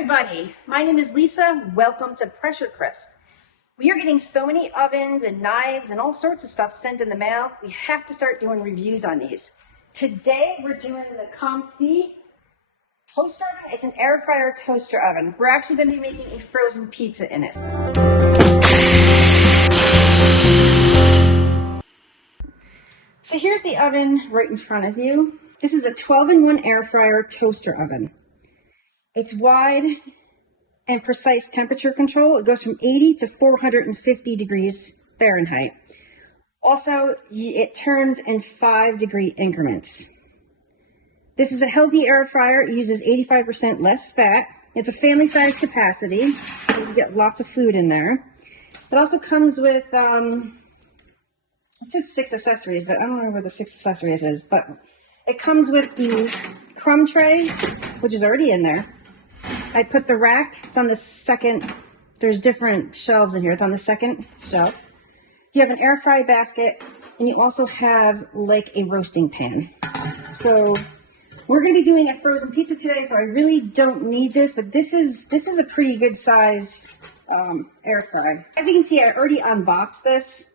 everybody, my name is Lisa. Welcome to Pressure Crisp. We are getting so many ovens and knives and all sorts of stuff sent in the mail. We have to start doing reviews on these. Today we're doing the ComfeeToaster oven. It's an air fryer toaster oven. We're actually going to be making a frozen pizza in it. So here's the oven right in front of you. This is a 12-in-1 air fryer toaster oven. It's wide and precise temperature control. It goes from 80 to 450 degrees Fahrenheit. Also, it turns in 5-degree increments. This is a healthy air fryer. It uses 85% less fat. It's a family size capacity, so you get lots of food in there. It also comes with, it says 6 accessories, but I don't know where the 6 accessories is, but it comes with the crumb tray, which is already in there. I put the rack, it's on the second, there's different shelves in here, it's on the second shelf. You have an air fry basket, and you also have like a roasting pan. So we're going to be doing a frozen pizza today, so I really don't need this, but this is a pretty good size air fry. As you can see, I already unboxed this.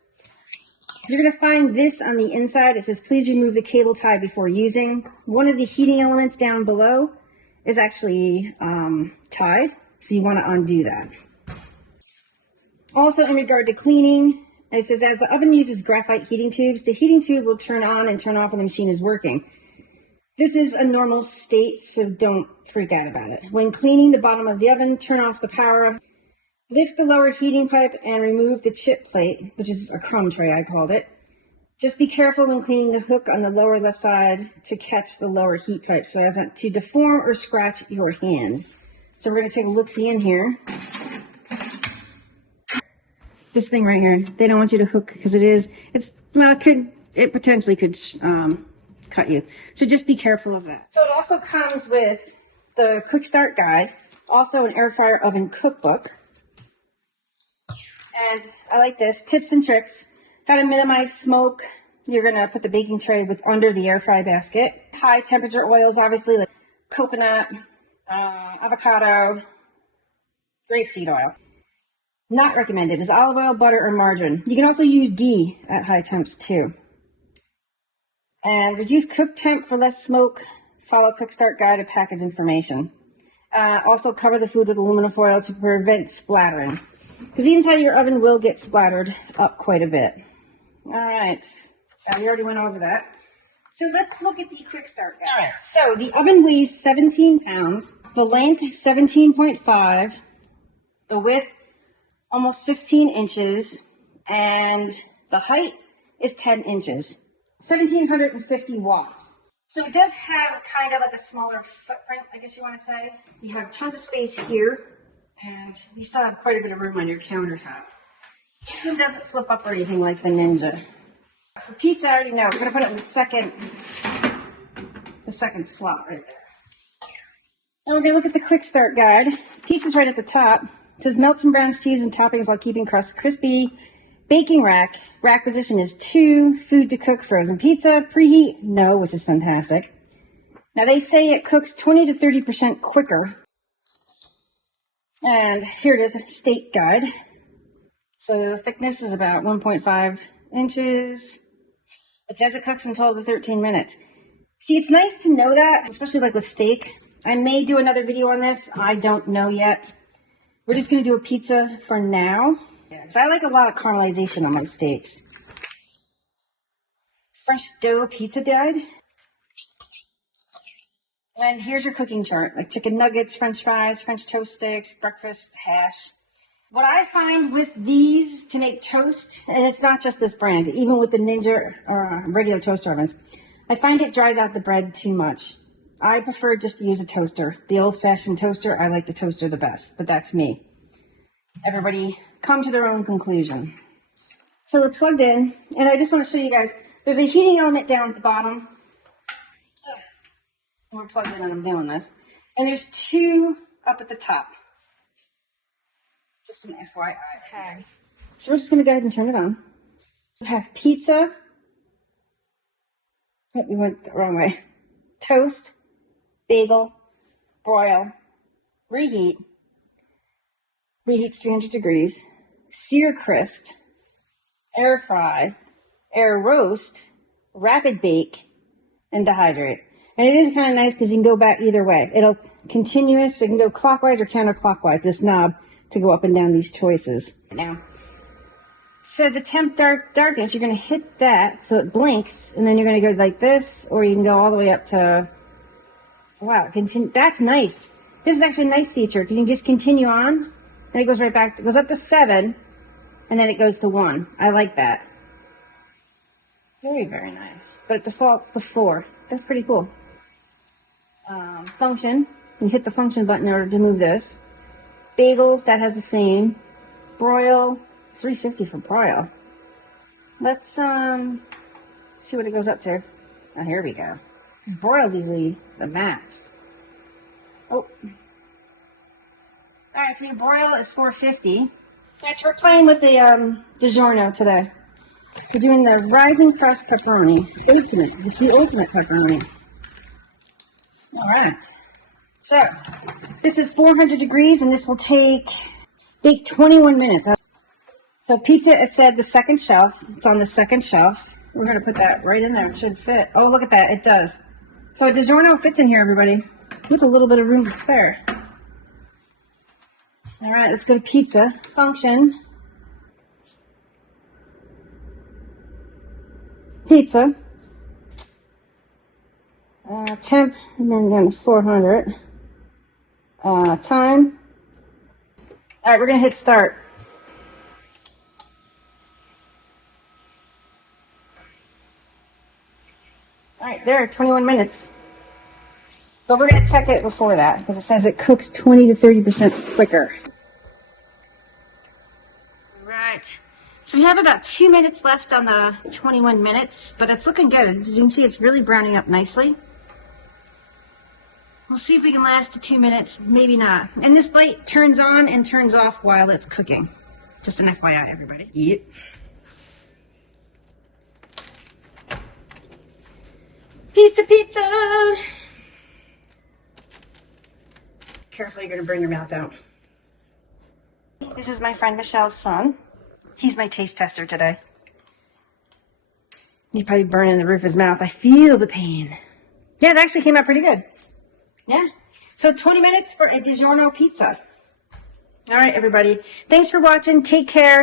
You're going to find this on the inside. It says, please remove the cable tie before using. One of the heating elements down below is actually tied, so you want to undo that. Also, in regard to cleaning, it says, as the oven uses graphite heating tubes, the heating tube will turn on and turn off when the machine is working. This is a normal state, so don't freak out about it. When cleaning the bottom of the oven, turn off the power. Lift the lower heating pipe and remove the chip plate, which is a crumb tray, I called it. Just be careful when cleaning the hook on the lower left side to catch the lower heat pipe so as not to deform or scratch your hand. So we're going to take a look-see in here. This thing right here, they don't want you to hook because it potentially could cut you. So just be careful of that. So it also comes with the quick start guide, also an air fryer oven cookbook. And I like this, tips and tricks, how to minimize smoke. You're going to put the baking tray under the air fry basket. High temperature oils, obviously, like coconut, avocado, grapeseed oil. Not recommended is olive oil, butter, or margarine. You can also use ghee at high temps too. And reduce cook temp for less smoke. Follow quick start guide and package information. Also cover the food with aluminum foil to prevent splattering, because the inside of your oven will get splattered up quite a bit. All right, we already went over that. So let's look at the quick start guide. All right, so the oven weighs 17 pounds, the length 17.5, the width almost 15 inches, and the height is 10 inches, 1750 watts. So it does have kind of like a smaller footprint, I guess you want to say. You have tons of space here, and you still have quite a bit of room on your countertop. This one doesn't flip up or anything like the Ninja. For pizza, I already know. We're going to put it in the second slot right there. And we're going to look at the quick start guide. Pizza's right at the top. It says melt some brown cheese and toppings while keeping crust crispy. Baking rack. Rack position is 2. Food to cook frozen pizza. Preheat, no, which is fantastic. Now they say it cooks 20 to 30% quicker. And here it is, a state guide. So the thickness is about 1.5 inches. It says it cooks in 12 to 13 minutes. See, it's nice to know that, especially like with steak. I may do another video on this. I don't know yet. We're just going to do a pizza for now. Yeah, because I like a lot of caramelization on my steaks. Fresh dough pizza guide. And here's your cooking chart, like chicken nuggets, french fries, French toast sticks, breakfast, hash. What I find with these to make toast, and it's not just this brand, even with the Ninja or regular toaster ovens, I find it dries out the bread too much. I prefer just to use a toaster. The old-fashioned toaster, I like the toaster the best, but that's me. Everybody come to their own conclusion. So we're plugged in, and I just want to show you guys, there's a heating element down at the bottom. And we're plugged in and I'm doing this. And there's 2 up at the top. Just an FYI. Okay. So we're just going to go ahead and turn it on. We have pizza. Oh, we went the wrong way. Toast, bagel, broil, reheat, reheats 300 degrees, sear crisp, air fry, air roast, rapid bake, and dehydrate. And it is kind of nice because you can go back either way. It'll continuous, it can go clockwise or counterclockwise, this knob, to go up and down these choices. Now, so the temp darkness, you're going to hit that so it blinks, and then you're going to go like this, or you can go all the way up to, wow, continue. That's nice. This is actually a nice feature because you can just continue on, and it goes right back, it goes up to 7, and then it goes to 1. I like that. Very, very nice. But it defaults to 4. That's pretty cool. Function, you hit the function button in order to move this. Bagel, that has the same. Broil, 350 for broil. Let's see what it goes up to. Oh, here we go. Because broil's usually the max. Oh. Alright, so your broil is 450. Alright, so we're playing with the DiGiorno today. We're doing the Rising Crust Pepperoni. Ultimate. It's the ultimate pepperoni. Alright. So, this is 400 degrees, and this will bake 21 minutes. So pizza, it said the second shelf. It's on the second shelf. We're going to put that right in there. It should fit. Oh, look at that. It does. So DiGiorno fits in here, everybody, with a little bit of room to spare. All right, let's go to pizza. Function. Pizza. Temp, and then down to 400. Time. All right, we're going to hit start. All right, there, 21 minutes. But we're going to check it before that because it says it cooks 20 to 30% quicker. All right. So we have about 2 minutes left on the 21 minutes, but it's looking good. As you can see, it's really browning up nicely. We'll see if we can last the 2 minutes, maybe not. And this light turns on and turns off while it's cooking. Just an FYI, everybody. Yep. Pizza, pizza! Carefully, you're gonna burn your mouth out. This is my friend Michelle's son. He's my taste tester today. He's probably burning the roof of his mouth. I feel the pain. Yeah, it actually came out pretty good. Yeah. So 20 minutes for a DiGiorno pizza. All right, everybody. Thanks for watching. Take care.